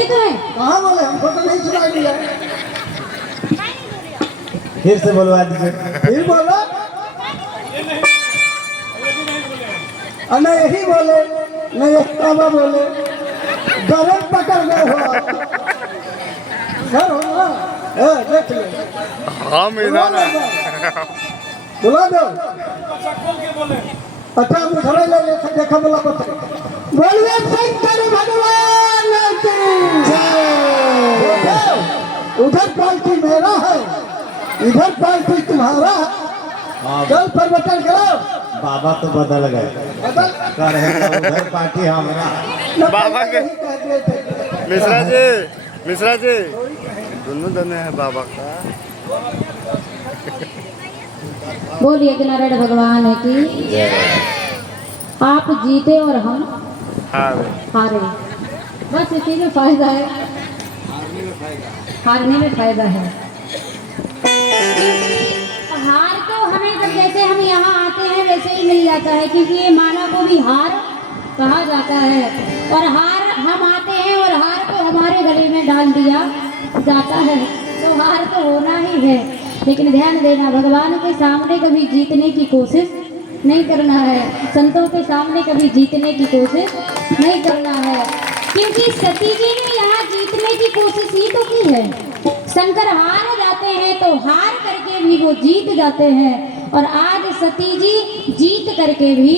बोले तो है? कहाँ बोले? हमको तो नहीं सुनाई दिया। फिर से बोलवा दीजिए। फिर बोलो। न यही बोले न यही बाबा बोले। गरम पकड़ गए हो आप। घर हो ना? देख लो। हाँ मेरा ना बुला दो। अच्छा हम घरे ले ले देखा बोला पता। बोलिए शंकर भगवान की जय। उधर पार्टी मेरा है, इधर पार्टी तुम्हारा। चल परिवर्तन करो। बाबा तो बदल गए, बदल कर है तो उधर पार्टी हमारा। बाबा के मिश्रा जी दोनों दोनों है बाबा का। बोलिए कि नारायण भगवान की आप जीते और हम हाँ हारे, बस इसी में फायदा है, हारने में फायदा है। हार तो हमें जब जैसे हम यहाँ आते हैं वैसे ही मिल जाता है, क्योंकि ये मानव को भी हार कहा जाता है। और हार हम आते हैं और हार को हमारे गले में डाल दिया जाता है, तो हार तो होना ही है। लेकिन ध्यान देना, भगवान के सामने कभी जीतने की कोशिश नहीं करना है, संतों के सामने कभी जीतने की कोशिश नहीं करना है, क्योंकि सती जी ने यहाँ जीतने की कोशिश ही तो की है। शंकर हार जाते हैं तो हार करके भी वो जीत जाते हैं, और आज सती जी जीत करके भी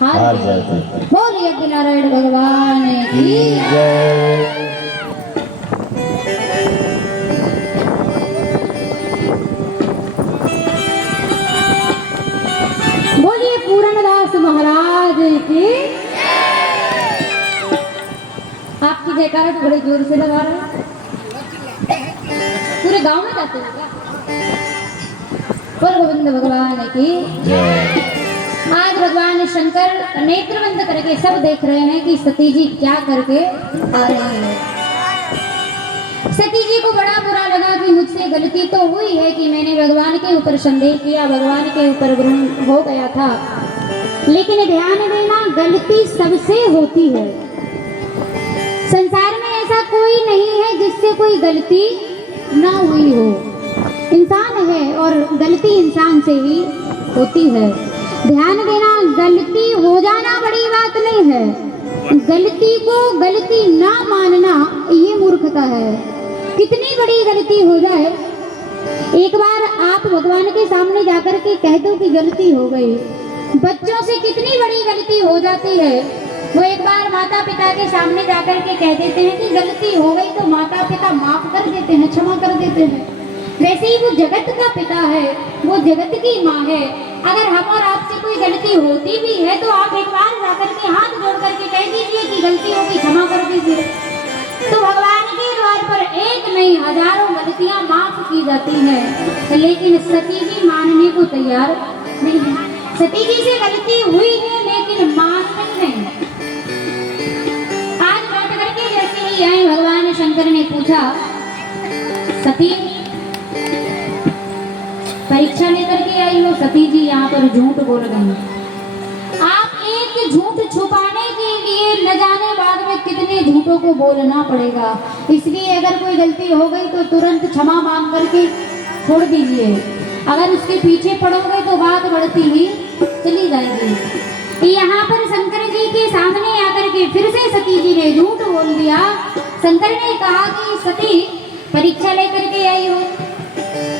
हार गए। बोलिए कि नारायण भगवान की जय। बोलिए पूरणदास महाराज की। आपकी जयकारा तो बड़े जोर से लगा रहे हैं, पूरे गांव में जाते हैं क्या? बोल गोविंद भगवान की जय। आज भगवान शंकर नेत्र बंद करके सब देख रहे हैं कि सती जी क्या करके आ रही है। सती जी को बड़ा बुरा लगा कि मुझसे गलती तो हुई है कि मैंने भगवान के ऊपर संदेह किया, भगवान के ऊपर भ्रम हो गया था। लेकिन ध्यान देना, गलती सबसे होती है। संसार में ऐसा कोई नहीं है जिससे कोई गलती ना हुई हो। इंसान है और गलती इंसान से ही होती है। ध्यान देना, गलती हो जाना बड़ी बात नहीं है, गलती को गलती ना मानना ये मूर्खता है। कितनी बड़ी गलती हो जाए, एक बार आप भगवान के सामने जाकर के कह दो कि गलती हो गई। बच्चों से कितनी बड़ी गलती हो जाती है, वो एक बार माता पिता के सामने जाकर के कह देते हैं कि गलती हो गई, तो माता पिता माफ कर देते हैं, क्षमा कर देते हैं। वैसे ही वो जगत का पिता है, वो जगत की माँ है। अगर हम और आपसे कोई गलती होती भी है तो आप एक बार जाकर के हाथ जोड़ करके कह दीजिए कि गलती होगी, क्षमा कर दीजिए। तो भगवान के द्वार पर एक नहीं हजारों गलतियां माफ की जाती हैं, लेकिन सती जी मानने को तैयार नहीं है। सती जी से गलती हुई है लेकिन मान नहीं। आज बैठ करके जैसे ही आए, भगवान शंकर ने पूछा, सती परीक्षा लेकर के आई हो? सती जी यहाँ पर झूठ बोल गई। आप एक झूठ छुपाने के लिए न जाने बाद में कितने झूठों को बोलना पड़ेगा। इसलिए अगर कोई गलती हो गई तो तुरंत क्षमा मांग करके छोड़ दीजिए। अगर उसके पीछे पड़ोगे तो बात बढ़ती ही चली जाएगी। यहाँ पर शंकर जी के सामने आकर के फिर से सती जी ने झूठ बोल दिया। शंकर ने कहा कि सती परीक्षा लेकर के आई हो,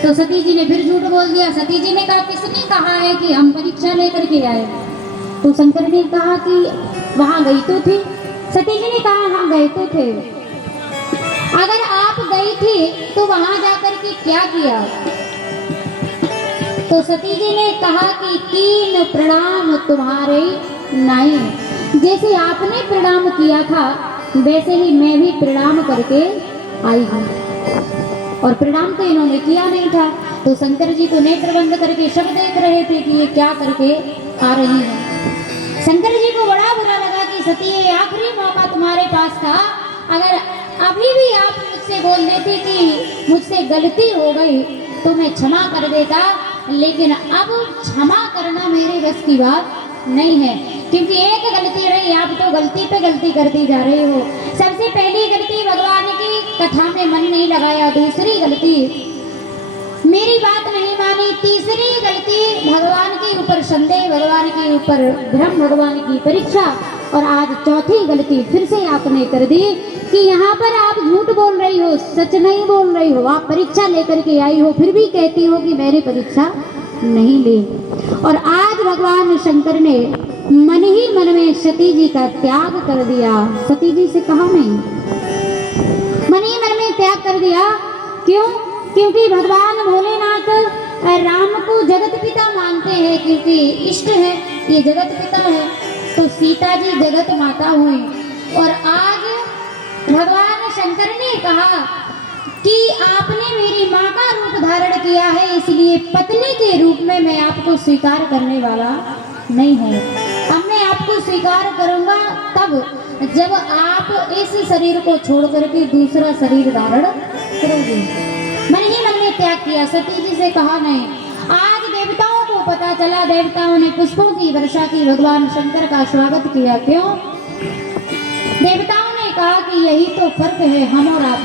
तो सती जी ने फिर झूठ बोल दिया। सती जी ने कहा, किसने कहा है कि हम परीक्षा लेकर के आए? तो शंकर ने कहा कि वहां गई तो थी। सती जी ने कहा, हाँ गए तो थे। अगर आप गई थी तो वहां जाकर के क्या किया? तो सती जी ने कहा कि 3 प्रणाम तुम्हारे नहीं। जैसे आपने प्रणाम किया था वैसे ही मैं भी प्रणाम करके आई हूँ। और प्रणाम तो इन्होंने किया नहीं था। तो शंकर जी तो नेत्र बंद करके सब देख रहे थे कि ये क्या करके आ रही है। शंकर जी को बड़ा बुरा लगा कि सती ये आखिरी मौका तुम्हारे पास था, अगर अभी भी आप मुझसे बोल देते कि मुझसे गलती हो गई तो मैं क्षमा कर देता, लेकिन अब क्षमा करना मेरे बस की बात नहीं है। क्योंकि एक गलती रही, आप तो गलती पे गलती करती जा रहे हो। सबसे पहली गलती भगवान की कथा में मन नहीं लगाया, दूसरी गलती मेरी बात नहीं मानी, तीसरी गलती भगवान के ऊपर संदेह, भगवान के ऊपर भ्रम, भगवान की परीक्षा, और आज चौथी गलती फिर से आपने कर दी कि यहाँ पर आप झूठ बोल रही हो, सच नहीं बोल रही हो। आप परीक्षा लेकर के आई हो, फिर भी कहती हो कि मैंने परीक्षा नहीं ली। और आज भगवान शंकर ने मन ही मन में सती जी का त्याग कर दिया। सती जी से कहा नहीं, मन ही मन में त्याग कर दिया। क्यों? क्योंकि भगवान भोलेनाथ राम को जगत पिता मानते हैं, क्योंकि इष्ट है, ये जगत पिता है, तो सीता जी जगत माता हुई। और आज भगवान शंकर ने कहा कि आपने मेरी माँ का रूप धारण किया है, इसलिए पत्नी के रूप में मैं आपको स्वीकार करने वाला नहीं हूँ। अब मैं आपको स्वीकार करूँगा तब जब आप इस शरीर को छोड़ करके दूसरा शरीर धारण करोगे। मन ही मन में त्याग किया, सती जी से कहा नहीं। आज देवताओं को पता चला, देवताओं ने पुष्पों की वर्षा की, भगवान शंकर का स्वागत किया। क्यों? देवताओं ने कहा कि यही तो फर्क है हम और आप